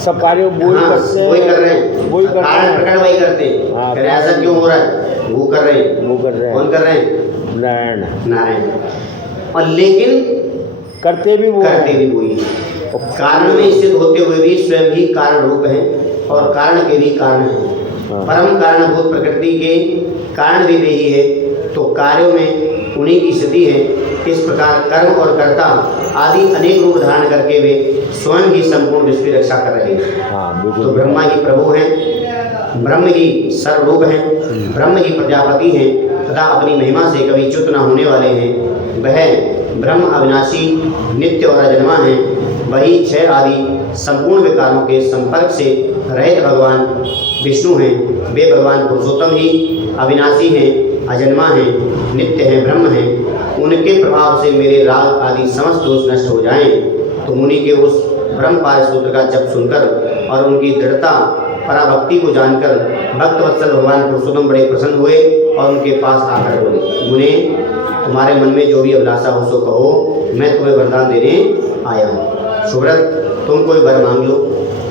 सब कार्य वही कर रहे हैं, कारण प्रकट वही करते हैं। ऐसा क्यों हो रहा है? वो कर रहे हैं। कौन कर रहे हैं? नारायण। और लेकिन करते भी वही। कारण में स्थित होते हुए भी स्वयं ही कारण रूप हैं और कारण के भी कारण हैं। परम कारणभूत प्रकृति के कारण भी वही है। तो कार्यों में उन्हीं की स्थिति है। इस प्रकार कर्म और कर्ता आदि अनेक रूप धारण करके वे स्वयं ही संपूर्ण विश्व की रक्षा कर रहे हैं। हाँ तो बिल्कुल। ब्रह्मा ही प्रभु हैं, ब्रह्म ही सर्वरूप हैं, ब्रह्म ही प्रजापति हैं तथा अपनी महिमा से कभी च्युत न होने वाले हैं। वह ब्रह्म अविनाशी, नित्य और अजन्मा हैं। वही क्षय आदि संपूर्ण विकारों के संपर्क से रहित भगवान विष्णु हैं। वे भगवान पुरुषोत्तम ही अविनाशी हैं, अजन्मा हैं, नित्य हैं, ब्रह्म हैं। उनके प्रभाव से मेरे राग आदि समस्त दोष नष्ट हो जाएं। तो मुनि के उस ब्रह्म पार सूत्र का जप सुनकर और उनकी दृढ़ता पराभक्ति को जानकर भक्तवत्सल भगवान पुरुषोत्तम बड़े प्रसन्न हुए और उनके पास आकर बोले, मुने तुम्हारे मन में जो भी अभिलाषा हो सो कहो, मैं तुम्हें वरदान देने आया हूँ। सुब्रत तुम कोई वर मांग लो।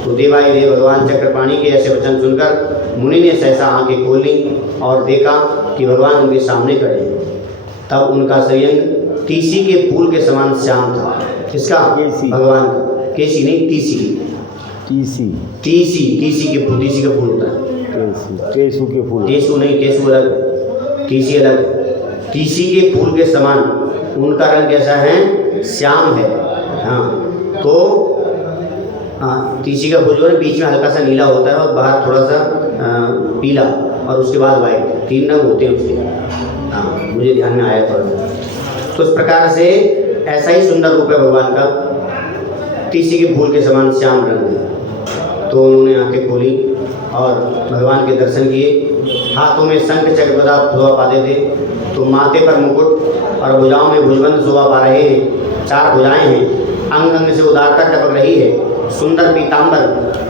तो देवाय देव भगवान चक्रपाणी के ऐसे वचन सुनकर मुनि ने सहसा आंखें खोल ली और देखा कि भगवान उनके सामने खड़े हैं। तब उनका शरीर तीसी के फूल के समान श्याम था। किसका? केसी। भगवान का। केसी नहीं, तीसी। तीसी। तीसी के फूल, तीसी का फूल होता है। केसू के फूल। केसू नहीं, केसू अलग है, तीसी अलग है। तीसी के फूल के समान उनका रंग कैसा है? श्याम है। हाँ, तो तीसी का फूल जो है बीच में हल्का सा नीला होता है और बाहर थोड़ा सा पीला और उसके बाद वाइट, 3 रंग होते हैं उसके। हाँ, मुझे ध्यान में आया थोड़ा सा। तो इस प्रकार से ऐसा ही सुंदर रूप है भगवान का, तीसी के फूल के समान श्याम रंग है। तो उन्होंने आंखें खोली और भगवान के दर्शन किए। हाथों में शंख चक्र गदा शोभा पाते थे, तो माथे पर मुकुट और भुजाओं में भुजबंद शोभा पा रहे हैं। 4 भुजाएं हैं, अंग अंग से उदारता टपक रही है। सुंदर पीताम्बर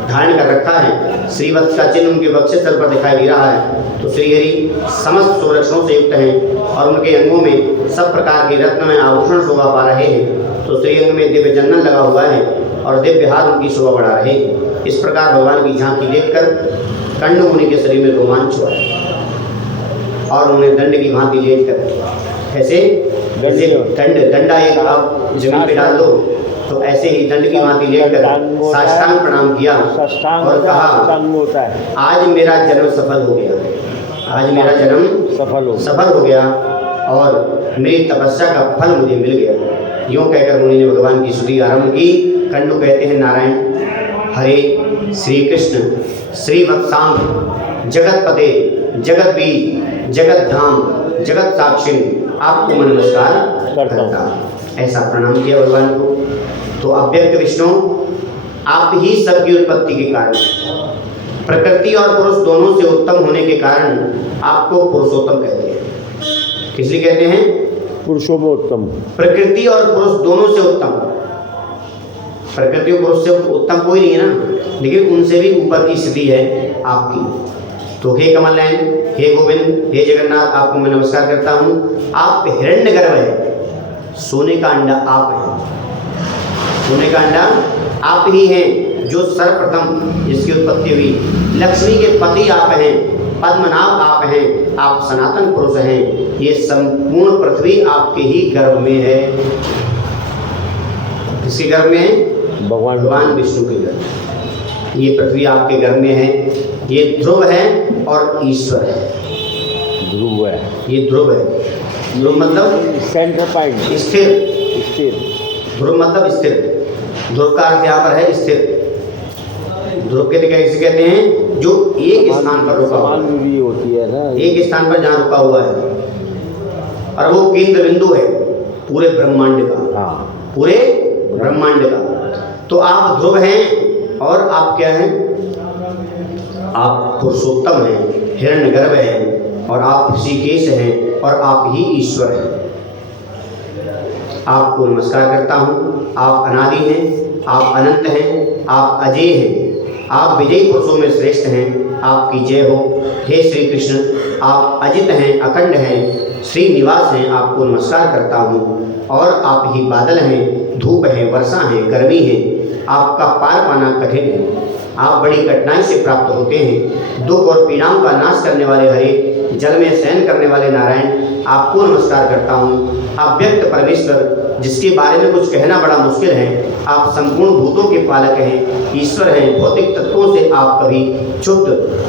धारण कर रखा है, श्रीवत्स का चिन्ह उनके वक्षस्थल पर दिखाई दे रहा है। तो श्रीहरि समस्त सुरक्षणों से युक्त हैं और उनके अंगों में सब प्रकार के रत्नमय आभूषण शोभा पा रहे हैं। तो श्रीअंग में दिव्य चंदन लगा हुआ है और दिव्य हार उनकी शोभा बढ़ा रहे हैं। इस प्रकार भगवान की झांकी देखकर कंड मुनि के शरीर में रोमांच हुआ और उन्हें दंड की भांति लेट कर ऐसे डंडा एक आप जमीन पे डाल दो, तो ऐसे ही दंड की भांति लेकर साष्टांग प्रणाम किया और कहा, आज मेरा जन्म सफल हो गया, आज मेरा जन्म सफल हो गया और मेरी तपस्या का फल मुझे मिल गया। यूँ कहकर मुनि ने भगवान की स्तुति आरंभ की। कंडू कहते हैं, नारायण हरे श्री कृष्ण श्री वत्सांग जगतपते जगतबीज जगतधाम जगत साक्षी, आपको मैं नमस्कार करता हूँ। ऐसा प्रणाम किया भगवान को। तो अव्यक्त विष्णु आप ही सबकी उत्पत्ति के कारण, प्रकृति और पुरुष दोनों से उत्तम होने के कारण आपको पुरुषोत्तम कहते हैं। किस लिए कहते हैं? पुरुषोत्तम। प्रकृति और पुरुष दोनों से उत्तम। प्रकृति और पुरुष से उत्तम कोई नहीं है ना, लेकिन उनसे भी ऊपर की स्थिति है आपकी। तो हे कमल नयन, हे गोविंद, हे जगन्नाथ, आपको मैं नमस्कार करता हूँ। आप हिरण्यगर्भ है, सोने का अंडा आप हैं। सोने का अंडा आप ही हैं, जो सर्वप्रथम जिसकी उत्पत्ति हुई। लक्ष्मी के पति आप हैं, पद्मनाभ आप हैं, आप सनातन पुरुष हैं। ये संपूर्ण पृथ्वी आपके ही गर्भ में है। किसके गर्भ में है? भगवान विष्णु के गर्भ। ये पृथ्वी आपके गर्भ में है। ये ध्रुव है और ईश्वर है। ध्रुव है, ये ध्रुव है। ध्रुव मतलब सेंटर पॉइंट, स्थिर। ध्रुव मतलब स्थिर। ध्रुव का अर्थ यहाँ पर है स्थिर। ध्रुव के कैसे कहते हैं? जो एक स्थान पर रुका हुआ भी होती है ना, एक स्थान पर जहाँ रुका हुआ है, और वो केंद्र बिंदु है पूरे ब्रह्मांड का। हाँ, पूरे ब्रह्मांड का। तो आप ध्रुव हैं और आप क्या हैं? आप पुरुषोत्तम हैं, हिरण्यगर्भ हैं और आप ऋषिकेश हैं और आप ही ईश्वर हैं। आपको नमस्कार करता हूँ। आप अनादि हैं, आप अनंत हैं, आप अजय हैं, आप विजयी पुरुषों में श्रेष्ठ हैं। आपकी जय हो। हे श्री कृष्ण, आप अजित हैं, अखंड हैं, श्रीनिवास हैं, आपको नमस्कार करता हूँ। और आप ही बादल हैं, धूप हैं, वर्षा हैं, गर्मी है। आपका पार पाना कठिन है, आप बड़ी कठिनाई से प्राप्त होते हैं। दुख और पीड़ाओं का नाश करने वाले हरे, जल में शयन करने वाले नारायण, आपको नमस्कार करता हूँ। अव्यक्त परमेश्वर, जिसके बारे में कुछ कहना बड़ा मुश्किल है। आप संपूर्ण भूतों के पालक हैं, ईश्वर हैं। भौतिक तत्वों से आप कभी क्षुब्ध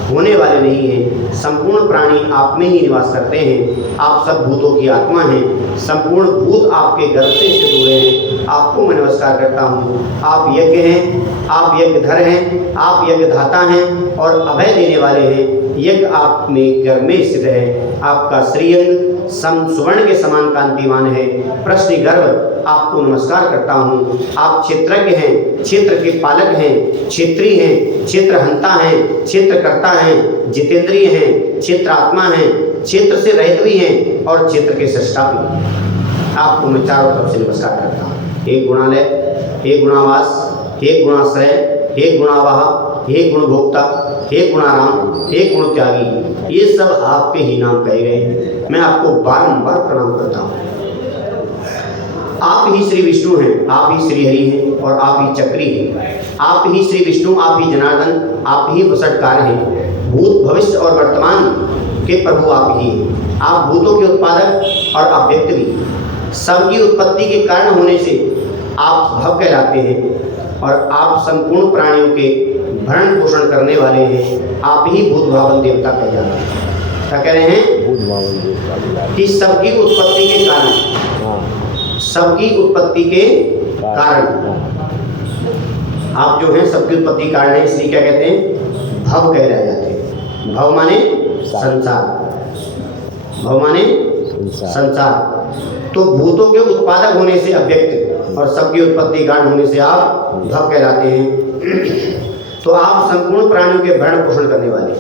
होने वाले नहीं हैं। संपूर्ण प्राणी आप में ही निवास करते हैं। आप सब भूतों की आत्मा हैं। संपूर्ण भूत आपके गर्भ से स्थित हुए हैं। आपको मैं नमस्कार करता हूँ। आप यज्ञ हैं, आप यज्ञधर हैं, आप यज्ञधाता हैं और अभय देने वाले हैं। यज्ञ आप में गर्भ में स्थित है। आपका श्रीअंग सुवर्ण के समान कांतिमान है। प्रश्न गर्भ आपको नमस्कार करता हूँ। आप क्षेत्रज्ञ हैं, क्षेत्र के पालक हैं, क्षेत्री हैं, क्षेत्रहंता हैं, क्षेत्रकर्ता हैं, जितेंद्रिय हैं, क्षेत्रात्मा हैं, क्षेत्र से रहित भी हैं और क्षेत्र के सृष्टा भी। आपको मैं चारों तरफ से नमस्कार करता हूँ। एक गुणालय, एक गुणावास, एक गुणाश्रय, एक गुणावाह, एक गुणभोक्ता, एक गुणाराम, एक गुण त्यागी, ये सब आपके ही नाम कहे गए हैं। मैं आपको बारंबार प्रणाम करता हूँ। आप ही श्री विष्णु हैं, आप ही श्री हरि हैं और आप ही चक्री हैं। आप ही श्री विष्णु, आप ही जनार्दन, आप ही वसटकार हैं। भूत भविष्य और वर्तमान के प्रभु आप ही हैं। आप भूतों के उत्पादक और अव्यक्त भी। सबकी उत्पत्ति के कारण होने से आप भव कहलाते हैं और आप संपूर्ण प्राणियों के भरण पोषण करने वाले हैं। आप ही भूत भावन देवता कहे जाते हैं। क्या कह रहे हैं? भूत भावन देवता कि सबकी उत्पत्ति के कारण, सबकी उत्पत्ति के कारण आप जो हैं सबकी उत्पत्ति कारण है, इसलिए क्या कहते हैं? भव कह रहे जाते हैं। भव माने संसार, भव माने संसार। तो भूतों के उत्पादक होने से अव्यक्त और सबकी उत्पत्ति कारण होने से आप भव कहलाते हैं। तो आप संपूर्ण प्राणियों के भरण पोषण करने वाले,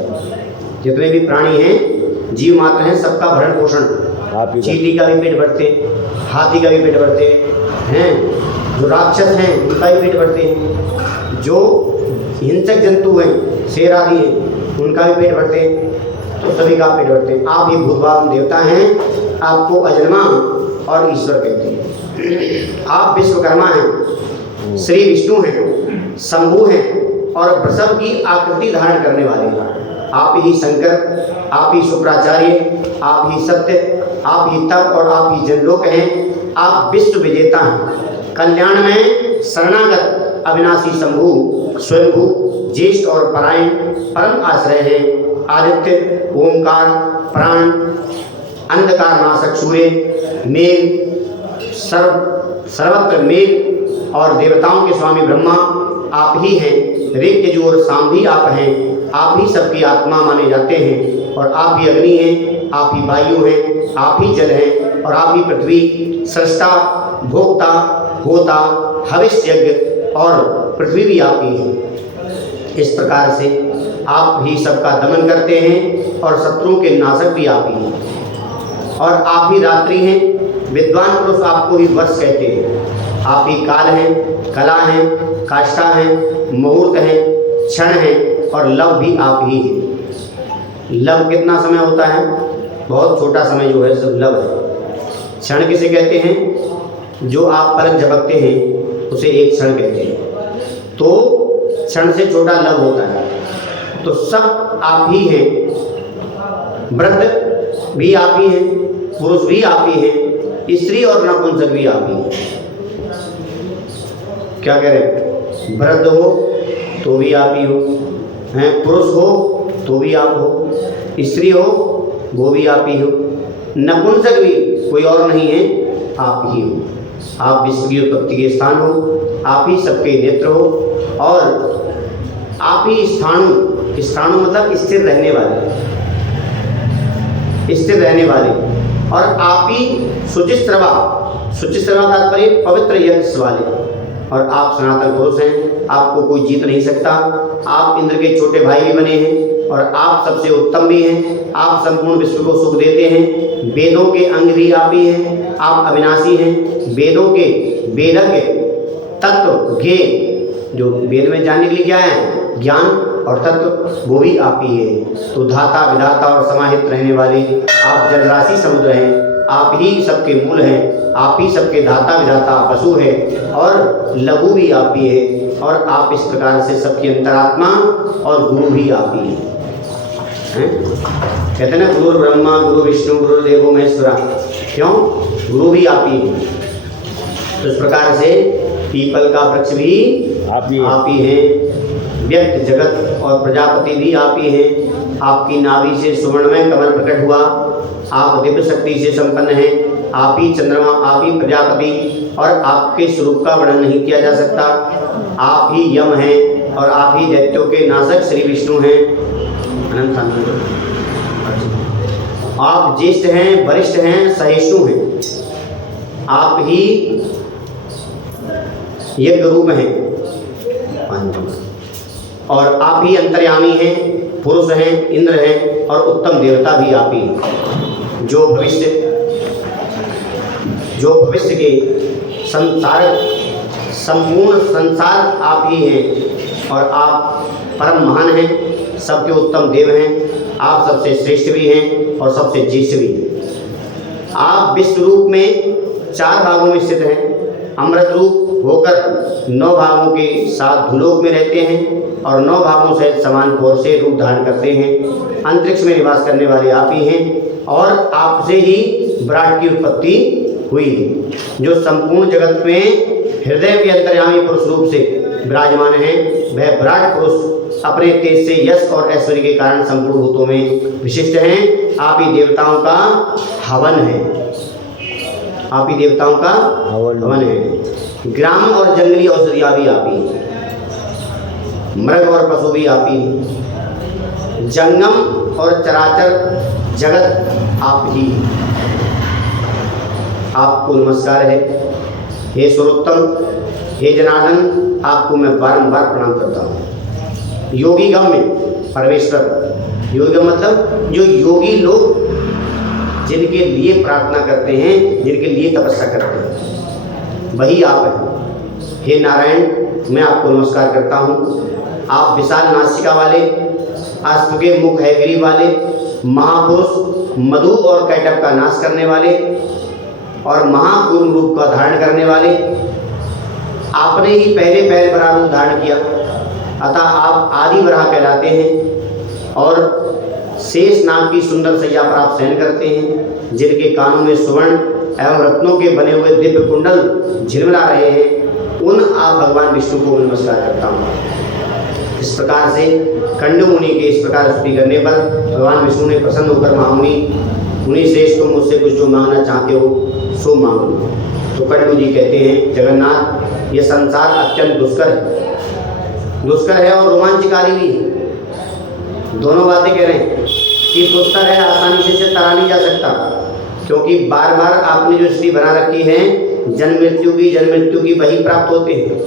जितने भी प्राणी हैं, जीव मात्र हैं, सबका भरण पोषण। चींटी का भी पेट भरते, हाथी का भी पेट भरते हैं, जो राक्षस हैं उनका भी पेट भरते हैं, जो हिंसक जंतु हैं, शेर आदि हैं, उनका भी पेट भरते हैं। तो सभी का पेट भरते हैं। आप ही भूतभावन देवता हैं। आपको अजन्मा और ईश्वर कहते हैं। आप विश्वकर्मा हैं, श्री विष्णु हैं, शंभु हैं और वृषभ की आकृति धारण करने वाले हैं। आप ही शंकर, आप ही शुक्राचार्य, आप ही सत्य, आप ही तप और आप ही जनलोक हैं। आप विश्व विजेता हैं। कल्याण में शरणागत अविनाशी शंभु, स्वयंभू, ज्येष्ठ और परायण परम आश्रय हैं। आदित्य, ओंकार, प्राण, अंधकार नाशक सूर्य, मेघ, सर्वत्र मेघ और देवताओं के स्वामी ब्रह्मा आप ही हैं। ऋग, यजुर, साम भी आप हैं। आप ही सबकी आत्मा माने जाते हैं और आप ही अग्नि हैं, आप ही वायु हैं, आप ही जल हैं और आप ही पृथ्वी। सृष्टा, भोक्ता, होता, हविष्य यज्ञ और पृथ्वी भी आप ही हैं। इस प्रकार से आप ही सबका दमन करते हैं और शत्रुओं के नाशक भी आप ही हैं। और आप ही रात्रि हैं। विद्वान पुरुष आपको ही वर्ष कहते हैं। आप ही काल हैं, कला हैं, काष्ठा हैं, मुहूर्त हैं, क्षण हैं और लव भी आप ही हैं। लव कितना समय होता है? बहुत छोटा समय जो है सब लव है। क्षण किसे कहते हैं? जो आप पलक झपकते हैं उसे एक क्षण कहते हैं। तो क्षण से छोटा लव होता है। तो सब आप ही हैं। वृद्ध भी आप ही हैं, पुरुष भी आप ही हैं, स्त्री और नपुंसक भी आप ही हैं। क्या कह रहे हैं? वृद्ध हो तो भी आप ही हो हैं, पुरुष हो तो भी आप हो, स्त्री हो वो भी आप ही हो, नपुंसक भी कोई और नहीं है, आप ही हो। आप विश्व की उत्पत्ति के स्थान हो, आप ही सबके नेत्र हो और आप ही स्थाणु, स्थाणु मतलब स्थिर रहने वाले, स्थिर रहने वाले और आप ही शुचिस्रवा, शुचिस्रवा तात्पर्य पवित्र यश वाले और आप सनातन पुरुष हैं। आपको कोई जीत नहीं सकता। आप इंद्र के छोटे भाई भी बने हैं और आप सबसे उत्तम भी हैं। आप संपूर्ण विश्व को सुख देते हैं। वेदों के अंग भी आप ही हैं। आप अविनाशी हैं। वेदों के वेदज्ञ, तत्व ज्ञ, जो वेद में जानने के लिए क्या है? ज्ञान और तत्व, वो भी आप ही है। तो धाता, विधाता और समाहित रहने वाले आप जलराशि समुद्र हैं। आप ही सबके मूल हैं। आप ही सबके धाता विधाता पशु है और लघु भी आप ही है और आप इस प्रकार से सबकी अंतरात्मा और गुरु भी आप ही हैं। कहते हैं ना, गुरु ब्रह्मा गुरु विष्णु गुरुदेवो महेश्वरा। क्यों? गुरु भी आप ही हैं। तो इस प्रकार से पीपल का वृक्ष भी आप ही आप ही हैं, व्यक्त जगत और प्रजापति भी आप ही हैं। आपकी नाभि से सुवर्णमय कमल प्रकट हुआ, आप दिव्य शक्ति से संपन्न हैं, आप ही चंद्रमा, आप ही प्रजापति, और आपके स्वरूप का वर्णन नहीं किया जा सकता। आप ही यम हैं और आप ही दैत्यों के नाशक श्री विष्णु हैं। अनंत आप ज्येष्ठ हैं, वरिष्ठ हैं, सहिष्णु हैं। आप ही यज्ञ रूप हैं और आप ही अंतर्यामी हैं, पुरुष हैं, इंद्र हैं और उत्तम देवता भी आप ही हैं। जो भविष्य के संसार, संपूर्ण संसार आप ही हैं और आप परम महान हैं, सबके उत्तम देव हैं। आप सबसे श्रेष्ठ भी हैं और सबसे ज्येष्ठ भी हैं। आप विश्व रूप में 4 भागों में स्थित हैं। अमृत रूप होकर 9 भागों के साथ भूलोक में रहते हैं और 9 भागों से समान कोर से रूप धारण करते हैं। अंतरिक्ष में निवास करने वाले आप ही हैं और आपसे ही विराट की उत्पत्ति हुई है। जो संपूर्ण जगत में हृदय के अंतर्यामी पुरुष रूप से विराजमान है, वह विराट पुरुष अपने तेज से यश और ऐश्वर्य के कारण संपूर्ण भूतों में विशिष्ट हैं। आप ही देवताओं का हवन है, आप ही देवताओं का हवन है। ग्राम और जंगली औषधियाँ भी आप ही, मृग और पशु भी आप ही, जंगम और चराचर जगत आप ही। आपको नमस्कार है हे सर्वोत्तम, हे जनार्दन, आपको मैं बारंबार प्रणाम करता हूँ। योगी गम्य परमेश्वर, योगी मतलब जो योगी लोग जिनके लिए प्रार्थना करते हैं, जिनके लिए तपस्या करते हैं, वही आप हैं। हे नारायण, मैं आपको नमस्कार करता हूँ। आप विशाल नासिका वाले, अश्व के मुख है गिरी वाले, महापुरुष, मधु और कैटभ का नाश करने वाले और महाकूर्म रूप का धारण करने वाले, आपने ही पहले पैर बराह रूप धारण किया, अतः आप आदि वराह कहलाते हैं। और शेष नाग की सुंदर सैया पर आप शयन करते हैं, जिनके कानों में सुवर्ण एवं रत्नों के बने हुए दिव्य कुंडल झिलमिला रहे हैं, उन आप भगवान विष्णु को नमस्कार करता हूँ। इस प्रकार से कंडु मुनि के इस प्रकार स्तुति करने पर भगवान विष्णु ने प्रसन्न होकर महामुनि, मुनि श्रेष्ठ, तुम मुझसे कुछ जो मांगना चाहते हो सो मांग लो। तो कंडु जी कहते हैं, जगन्नाथ, ये संसार अत्यंत दुष्कर है और रोमांचकारी भी है। दोनों बातें कह रहे हैं कि दुष्कर है, आसानी से इसे तरा नहीं जा सकता, क्योंकि बार बार आपने जो स्थिति बना रखी है, जन्म मृत्यु की वही प्राप्त होते हैं,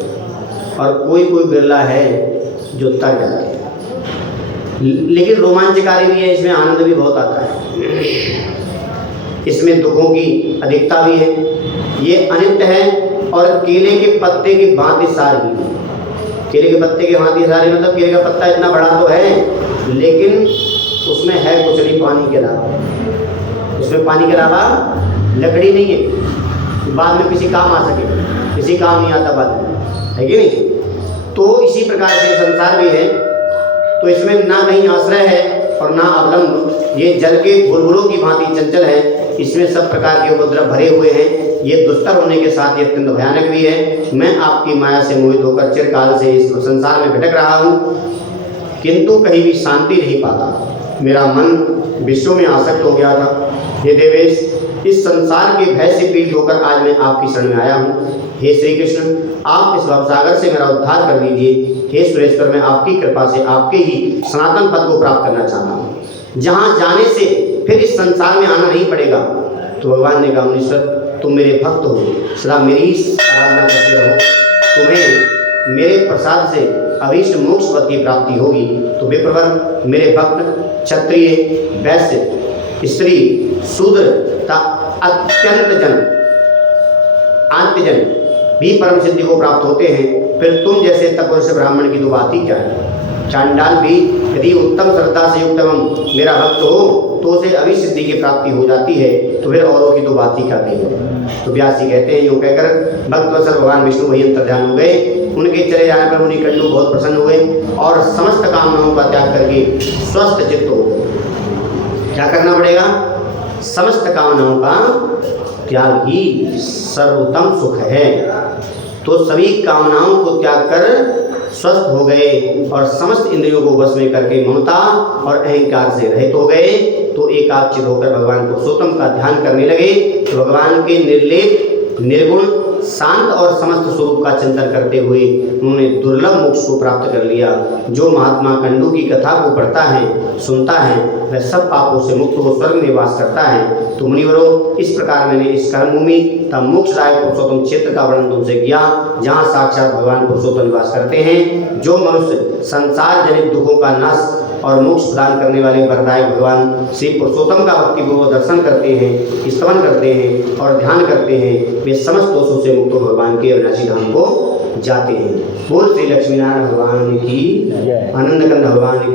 और कोई बिरला है जो तर जाते हैं। लेकिन रोमांचकारी भी है, इसमें आनंद भी बहुत आता है, इसमें दुखों की अधिकता भी है। ये अनित्य है और केले के पत्ते की भांति सारी, केले के पत्ते के भांति सारी मतलब केले का पत्ता इतना बड़ा तो है, लेकिन उसमें है कुछ नहीं पानी के अलावा। उसमें पानी के अलावा लकड़ी नहीं है, बाद में किसी काम आ सके, किसी काम नहीं आता बाद में, है कि नहीं। तो इसी प्रकार से संसार भी है, तो इसमें ना कहीं आश्रय है और ना अवलंब। ये जल के बुलबुलों की भांति चंचल है, इसमें सब प्रकार के उपद्रव भरे हुए हैं। ये दुस्तर होने के साथ ये अत्यंत भयानक भी है। मैं आपकी माया से मोहित होकर चिरकाल से इस संसार में भटक रहा हूँ, किंतु कहीं भी शांति नहीं पाता। मेरा मन विश्व में आसक्त हो गया था। हे देवेश, इस संसार के भय से पीड़ित होकर आज मैं आपकी शरण में आया हूँ। हे श्री कृष्ण, आप इस भवसागर से मेरा उद्धार कर दीजिए। हे सुरेश्वर, मैं आपकी कृपा से आपके ही सनातन पद को प्राप्त करना चाहता हूँ, जहाँ जाने से फिर इस संसार में आना नहीं पड़ेगा। तो भगवान ने कहा, मुनीश्वर, तुम मेरे भक्त हो, सदा मेरी आराधना करते रहो, तुम्हें मेरे प्रसाद से अभीष्ट मोक्ष पद की प्राप्ति होगी। तो विप्रवर, मेरे भक्त क्षत्रिय, वैश्य, स्त्री, शूद्र तथा आंत्यजन भी परम सिद्धि को प्राप्त होते हैं। फिर तुम जैसे तपस्वी ब्राह्मण की तो बात ही क्या है। चांडाल भी यदि उत्तम श्रद्धा से युक्त एवं मेरा भक्त हो तो उसे अभी सिद्धि की प्राप्ति हो जाती है, तो फिर औरों की तो बात ही करनी है। तो व्यास जी कहते हैं, यूँ कहकर भक्तवत्सल भगवान विष्णु वही अंतर्ध्यान हो गए। उनके चले जाने पर मुनि कंडु बहुत प्रसन्न हुए और समस्त कामनाओं का त्याग करके स्वस्थ चित्त हो गए। क्या करना पड़ेगा? समस्त कामनाओं का त्याग ही सर्वोत्तम सुख है। तो सभी कामनाओं को त्याग कर स्वस्थ हो गए और समस्त इंद्रियों को वश में करके ममता और अहंकार से रहित हो गए। तो एकाग्रचित होकर भगवान पुरुषोत्तम का ध्यान करने लगे। तो भगवान के निर्लेप, निर्गुण, शांत और समस्त स्वरूप का चिंतन करते हुए उन्होंने दुर्लभ मोक्ष को प्राप्त कर लिया। जो महात्मा कंडू की कथा को पढ़ता है, सुनता है, वह सब पापों से मुक्त हो स्वर्ग में वास करता है। तो मुनिवरों, इस प्रकार मैंने इस कर्मभूमि तथा मोक्षदायक पुरुषोत्तम क्षेत्र का वर्णन तुमसे किया, जहाँ साक्षात भगवान पुरुषोत्तम निवास करते हैं। जो मनुष्य संसार जनित दुखों का नाश और मोक्ष प्रदान करने वाले वरदायक भगवान श्री पुरुषोत्तम का भक्तिपूर्वक दर्शन करते हैं, स्तवन करते हैं और ध्यान करते हैं, वे समस्त दोषों से मुक्त भगवान के अविनाशी धाम को जाते हैं। बोल श्री लक्ष्मीनारायण भगवान की, आनंद कंद भगवान की।